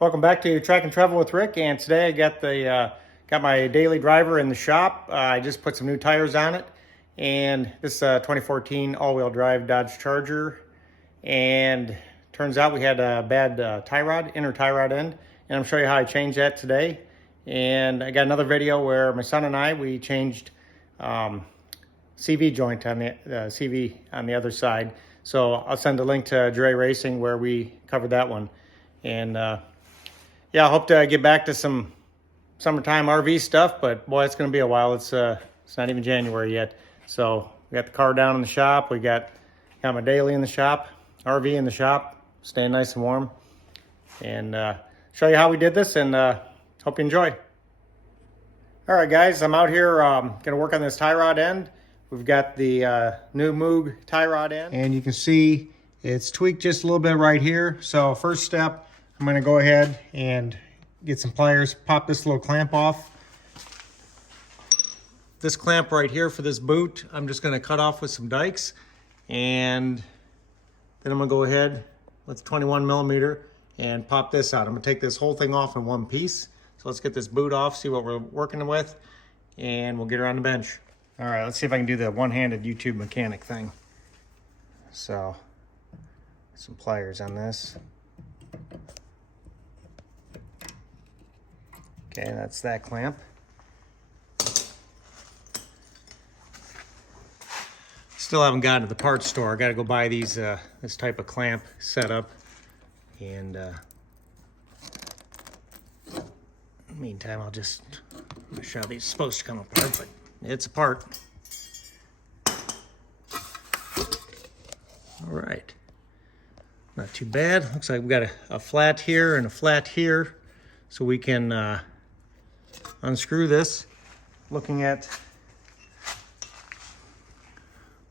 Welcome back to Track and Travel with Rick, and today I got my daily driver in the shop. I just put some new tires on it, and this is a 2014 all-wheel drive Dodge Charger, and turns out we had a bad tie rod, inner tie rod end, and I'm showing you how I changed that today. And I got another video where my son and we changed CV joint on the CV on the other side. So I'll send a link to Dre Racing where we covered that one. And yeah, I hope to get back to some summertime RV stuff, but boy, it's going to be a while. It's not even January yet. So we got the car down in the shop. We got my daily in the shop, RV in the shop, staying nice and warm. And show you how we did this, and hope you enjoy. All right, guys, I'm out here going to work on this tie rod end. We've got the new Moog tie rod end, and you can see it's tweaked just a little bit right here. So first step, I'm going to go ahead and get some pliers, pop this little clamp off. This clamp right here for this boot, I'm just going to cut off with some dikes, and then I'm going to go ahead with 21 millimeter and pop this out. I'm going to take this whole thing off in one piece. So let's get this boot off, see what we're working with, and we'll get her on the bench. All right, let's see if I can do the one-handed YouTube mechanic thing. So, some pliers on this. Okay, that's that clamp. Still haven't gotten to the parts store. I got to go buy these this type of clamp setup. And meantime, I'm sure these are supposed to come apart, but it's apart. All right, not too bad. Looks like we've got a flat here and a flat here, so we can unscrew this. Looking at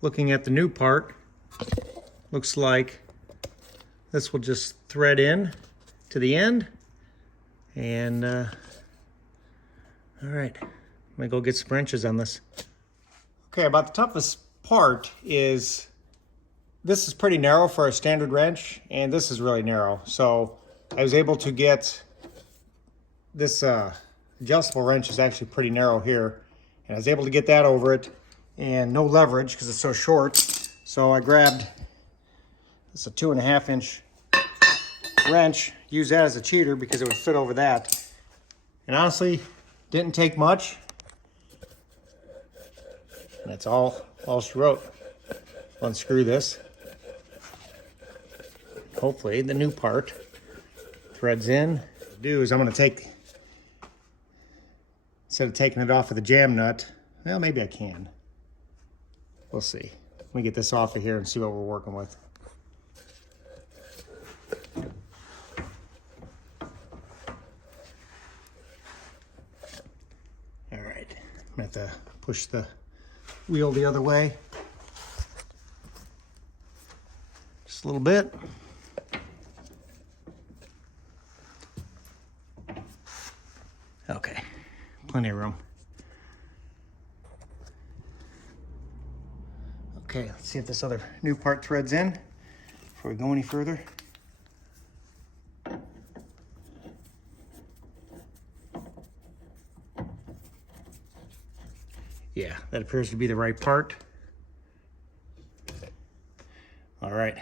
the new part, looks like this will just thread in to the end. And all right, I'm gonna go get some wrenches on this. Okay, about the toughest part is this is pretty narrow for a standard wrench, and this is really narrow. So I was able to get this adjustable wrench is actually pretty narrow here, and I was able to get that over it, and no leverage because it's so short. So I grabbed this a 2.5 inch wrench, use that as a cheater because it would fit over that. And honestly, didn't take much. And that's all she wrote. Unscrew this. Hopefully the new part threads in. What I'll do is I'm going to take, instead of taking it off with the jam nut, well, maybe I can. We'll see. Let me get this off of here and see what we're working with. All right, I'm gonna have to push the wheel the other way. Just a little bit. Okay, plenty of room. Okay, let's see if this other new part threads in before we go any further. Yeah, that appears to be the right part. All right.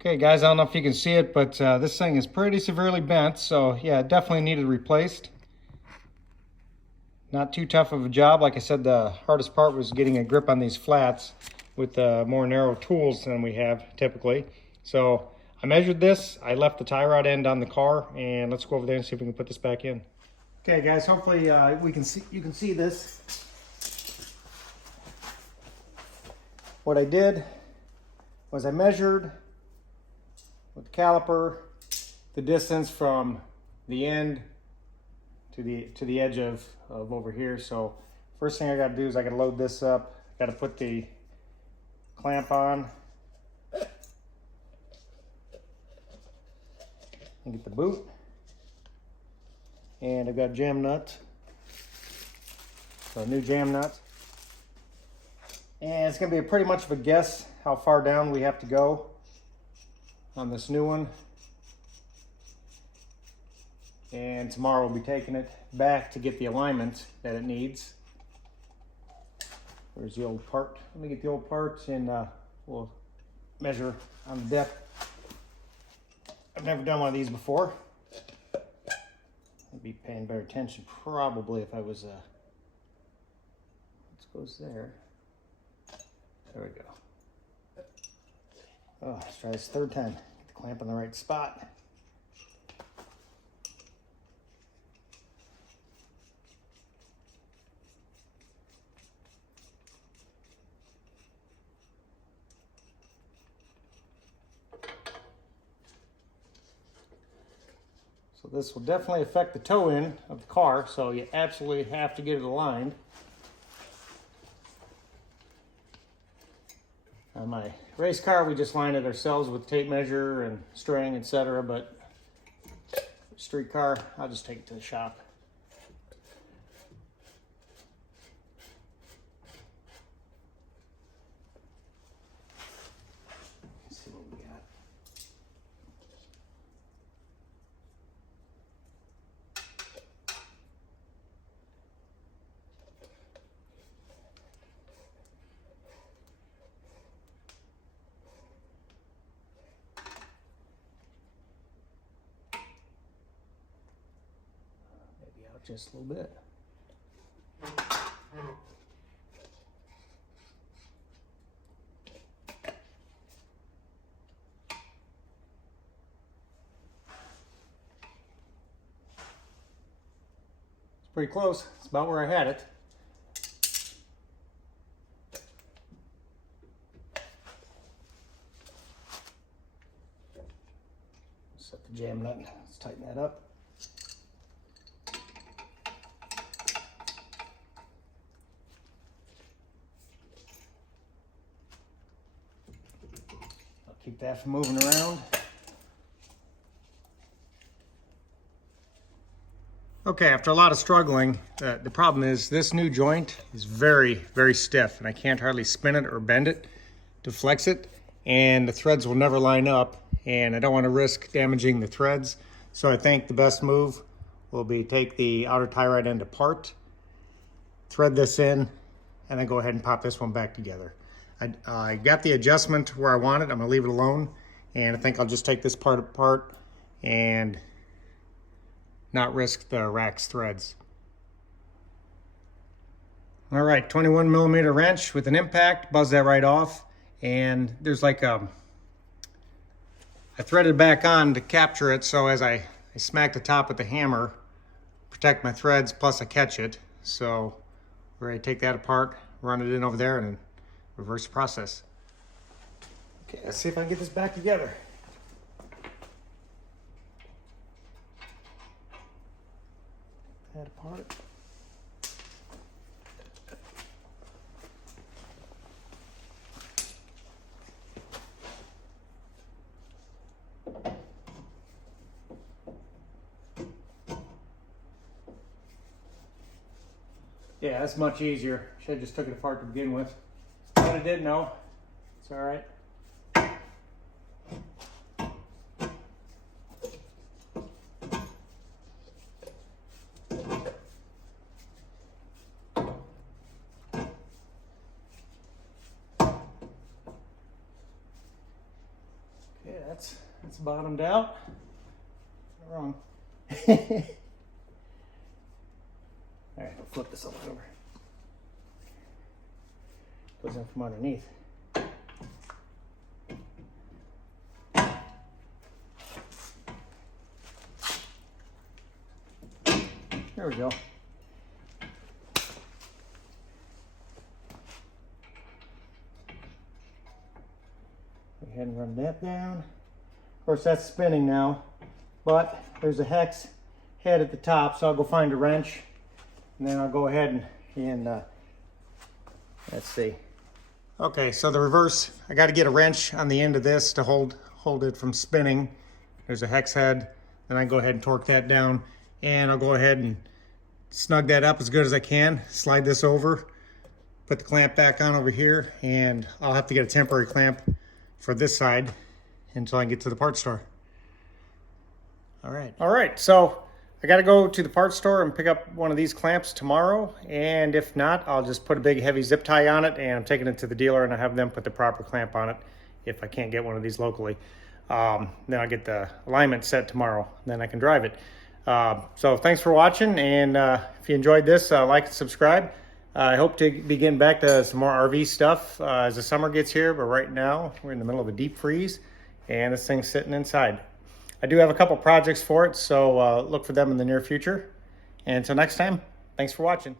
Okay, guys, I don't know if you can see it, but this thing is pretty severely bent, so yeah, it definitely needed replaced. Not too tough of a job. Like I said, the hardest part was getting a grip on these flats with more narrow tools than we have typically. So I measured this. I left the tie rod end on the car, and let's go over there and see if we can put this back in. Okay, guys, hopefully you can see this. What I did was I measured with the caliper the distance from the end to the edge of over here. So first thing I got to do is I got to load this up. Got to put the clamp on and get the boot. And I've got jam nuts, so a new jam nut. And it's going to be pretty much of a guess how far down we have to go on this new one. And tomorrow we'll be taking it back to get the alignment that it needs. There's the old part. Let me get the old parts and we'll measure on the depth. I've never done one of these before. I'd be paying better attention probably if I was, let's goes there. There we go. Oh, let's try this third time. Get the clamp on the right spot. So this will definitely affect the toe in of the car, so you absolutely have to get it aligned. On my race car, we just line it ourselves with tape measure and string, etc. But street car, I'll just take it to the shop. Let's see what we got. Just a little bit. It's pretty close. It's about where I had it. Set the jam nut. Let's tighten that up. Keep that from moving around. Okay, after a lot of struggling, the problem is this new joint is very, very stiff, and I can't hardly spin it or bend it to flex it, and the threads will never line up, and I don't want to risk damaging the threads. So I think the best move will be take the outer tie rod end apart, thread this in, and then go ahead and pop this one back together. I got the adjustment where I want it. I'm gonna leave it alone, and I think I'll just take this part apart and not risk the rack's threads. All right, 21 millimeter wrench with an impact, buzz that right off, and there's like I threaded back on to capture it, so as I smack the top with the hammer, protect my threads, plus I catch it. So we're ready to take that apart, run it in over there, and reverse the process. Okay, let's see if I can get this back together. That apart. Yeah, that's much easier. Should have just took it apart to begin with. But I did know. It's all right. Okay, that's bottomed out. Wrong. All right, I'll flip this over. Goes in from underneath. There we go. Go ahead and run that down. Of course, that's spinning now, but there's a hex head at the top, so I'll go find a wrench, and then I'll go ahead and let's see. Okay, so the reverse, I got to get a wrench on the end of this to hold it from spinning. There's a hex head, then I go ahead and torque that down, and I'll go ahead and snug that up as good as I can, slide this over, put the clamp back on over here, and I'll have to get a temporary clamp for this side until I get to the parts store. All right, so I got to go to the parts store and pick up one of these clamps tomorrow, and if not, I'll just put a big heavy zip tie on it, and I'm taking it to the dealer and I have them put the proper clamp on it if I can't get one of these locally. Then I'll get the alignment set tomorrow, then I can drive it. So thanks for watching, and if you enjoyed this, like and subscribe. I hope to be getting back to some more RV stuff as the summer gets here, but right now we're in the middle of a deep freeze and this thing's sitting inside. I do have a couple projects for it, so look for them in the near future. And until next time, thanks for watching.